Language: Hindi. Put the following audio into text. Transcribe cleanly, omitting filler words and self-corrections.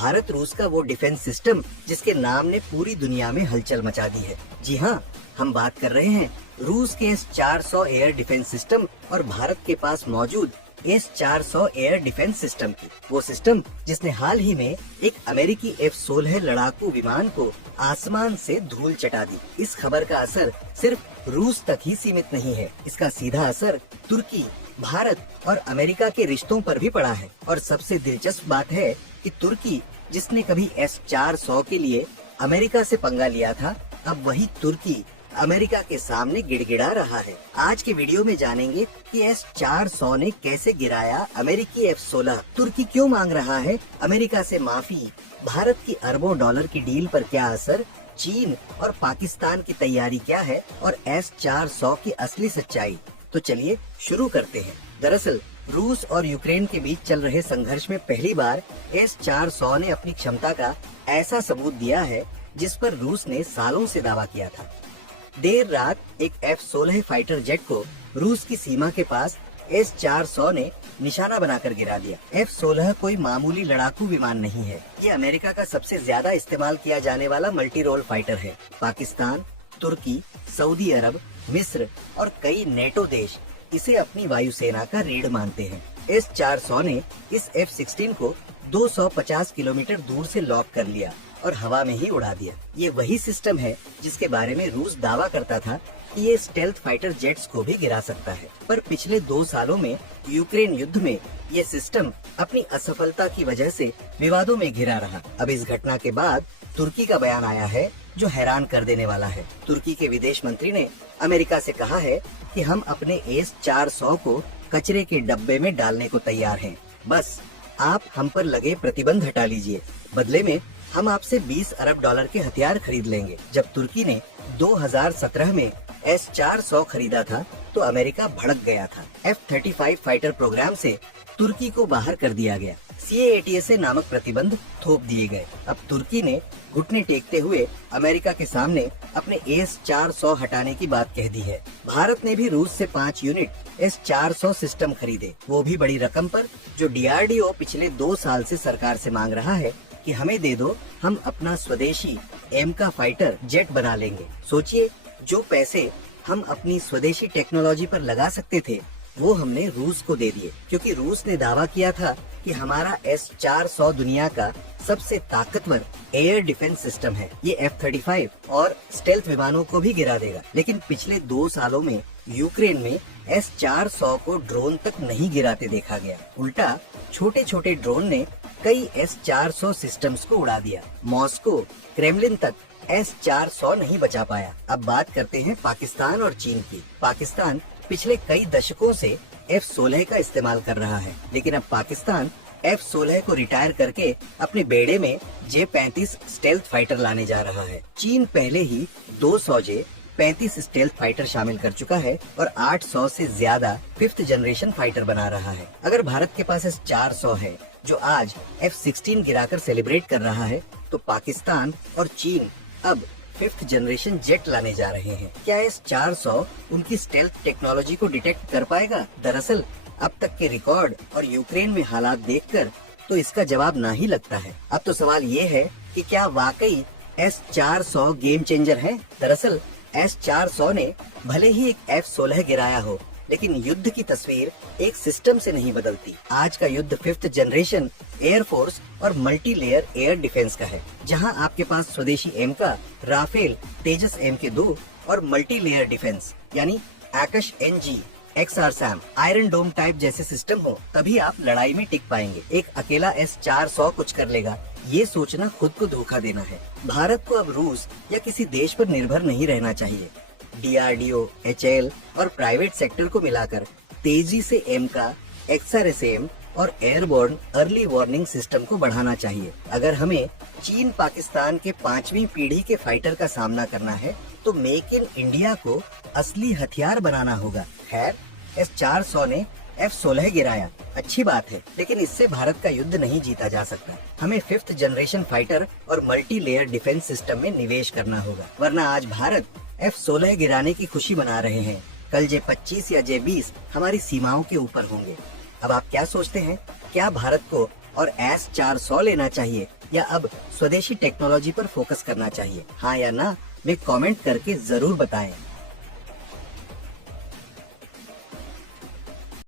भारत रूस का वो डिफेंस सिस्टम जिसके नाम ने पूरी दुनिया में हलचल मचा दी है। जी हाँ, हम बात कर रहे हैं रूस के S-400 एयर डिफेंस सिस्टम और भारत के पास मौजूद S-400 एयर डिफेंस सिस्टम की। वो सिस्टम जिसने हाल ही में एक अमेरिकी F-16 लड़ाकू विमान को आसमान से धूल चटा दी। इस खबर का असर सिर्फ रूस तक ही सीमित नहीं है, इसका सीधा असर तुर्की, भारत और अमेरिका के रिश्तों पर भी पड़ा है। और सबसे दिलचस्प बात है कि तुर्की, जिसने कभी S-400 के लिए अमेरिका से पंगा लिया था, अब वही तुर्की अमेरिका के सामने गिड़गिड़ा रहा है। आज के वीडियो में जानेंगे कि S-400 ने कैसे गिराया अमेरिकी F-16, तुर्की क्यों मांग रहा है अमेरिका से माफी, भारत की अरबों डॉलर की डील पर क्या असर, चीन और पाकिस्तान की तैयारी क्या है और S-400 की असली सच्चाई। तो चलिए शुरू करते हैं। दरअसल रूस और यूक्रेन के बीच चल रहे संघर्ष में पहली बार S-400 ने अपनी क्षमता का ऐसा सबूत दिया है जिस पर रूस ने सालों से दावा किया था। देर रात एक F-16 फाइटर जेट को रूस की सीमा के पास S-400 ने निशाना बनाकर गिरा दिया। F-16 कोई मामूली लड़ाकू विमान नहीं है, ये अमेरिका का सबसे ज्यादा इस्तेमाल किया जाने वाला मल्टी रोल फाइटर है। पाकिस्तान, तुर्की, सऊदी अरब, मिस्र और कई नेटो देश इसे अपनी वायुसेना का रीढ़ मानते हैं। S-400 ने इस F-16 को 250 किलोमीटर दूर से लॉक कर लिया और हवा में ही उड़ा दिया। ये वही सिस्टम है जिसके बारे में रूस दावा करता था कि ये स्टेल्थ फाइटर जेट्स को भी गिरा सकता है। पर पिछले 2 सालों में यूक्रेन युद्ध में ये सिस्टम अपनी असफलता की वजह से विवादों में घिरा रहा। अब इस घटना के बाद तुर्की का बयान आया है जो हैरान कर देने वाला है। तुर्की के विदेश मंत्री ने अमेरिका से कहा है कि हम अपने S-400 को कचरे के डब्बे में डालने को तैयार हैं। बस आप हम पर लगे प्रतिबंध हटा लीजिए, बदले में हम आपसे 20 अरब डॉलर के हथियार खरीद लेंगे। जब तुर्की ने 2017 में S-400 खरीदा था तो अमेरिका भड़क गया था। F-35 फाइटर प्रोग्राम से तुर्की को बाहर कर दिया गया। CAATSA नामक प्रतिबंध थोप दिए गए। अब तुर्की ने घुटने टेकते हुए अमेरिका के सामने अपने S-400 हटाने की बात कह दी है। भारत ने भी रूस से 5 यूनिट S-400 सिस्टम खरीदे, वो भी बड़ी रकम पर, जो DRDO पिछले 2 साल से सरकार से मांग रहा है कि हमें दे दो, हम अपना स्वदेशी एमका फाइटर जेट बना लेंगे। सोचिए, जो पैसे हम अपनी स्वदेशी टेक्नोलॉजी पर लगा सकते थे वो हमने रूस को दे दिए, क्योंकि रूस ने दावा किया था कि हमारा S-400 दुनिया का सबसे ताकतवर एयर डिफेंस सिस्टम है। ये F-35 और स्टेल्थ विमानों को भी गिरा देगा। लेकिन पिछले 2 सालों में यूक्रेन में S-400 को ड्रोन तक नहीं गिराते देखा गया। उल्टा छोटे छोटे ड्रोन ने कई S-400 सिस्टम्स को उड़ा दिया। मॉस्को, क्रेमलिन तक S-400 नहीं बचा पाया। अब बात करते हैं पाकिस्तान और चीन की। पाकिस्तान पिछले कई दशकों से F-16 का इस्तेमाल कर रहा है, लेकिन अब पाकिस्तान F-16 को रिटायर करके अपने बेड़े में J-35 स्टेल्थ फाइटर लाने जा रहा है। चीन पहले ही 200 J-35 स्टेल्थ फाइटर शामिल कर चुका है और 800 से ज्यादा 5th जनरेशन फाइटर बना रहा है। अगर भारत के पास S-400 है जो आज F-16 गिराकर सेलिब्रेट कर रहा है, तो पाकिस्तान और चीन अब 5th जनरेशन जेट लाने जा रहे हैं। क्या S-400 उनकी स्टेल्थ टेक्नोलॉजी को डिटेक्ट कर पाएगा? दरअसल अब तक के रिकॉर्ड और यूक्रेन में हालात देखकर तो इसका जवाब ना ही लगता है। अब तो सवाल ये है कि क्या वाकई S-400 गेम चेंजर है? दरअसल S-400 ने भले ही एक F-16 गिराया हो, लेकिन युद्ध की तस्वीर एक सिस्टम से नहीं बदलती। आज का युद्ध 5th जनरेशन एयरफोर्स और मल्टी लेयर एयर डिफेंस का है, जहां आपके पास स्वदेशी एमका, राफेल, तेजस MK2 और मल्टी लेयर डिफेंस यानी Akash NG, XRSAM, iron dome type जैसे सिस्टम हो, तभी आप लड़ाई में टिक पाएंगे। एक अकेला S-400 कुछ कर लेगा, ये सोचना खुद को धोखा देना है। भारत को अब रूस या किसी देश पर निर्भर नहीं रहना चाहिए। DRDO, HAL और प्राइवेट सेक्टर को मिलाकर तेजी से एमका, XRSAM और एयरबोर्न अर्ली वार्निंग सिस्टम को बढ़ाना चाहिए। अगर हमें चीन पाकिस्तान के 5वीं पीढ़ी के फाइटर का सामना करना है तो मेक इन इंडिया को असली हथियार बनाना होगा। खैर, S-400 ने F-16 गिराया, अच्छी बात है, लेकिन इससे भारत का युद्ध नहीं जीता जा सकता। हमें 5th जनरेशन फाइटर और मल्टी लेयर डिफेंस सिस्टम में निवेश करना होगा, वरना आज भारत F-16 गिराने की खुशी मना रहे हैं, कल J-25 या J-20 हमारी सीमाओं के ऊपर होंगे। अब आप क्या सोचते हैं, क्या भारत को और S-400 लेना चाहिए या अब स्वदेशी टेक्नोलॉजी पर फोकस करना चाहिए? हाँ या ना में कमेंट करके जरूर बताएं।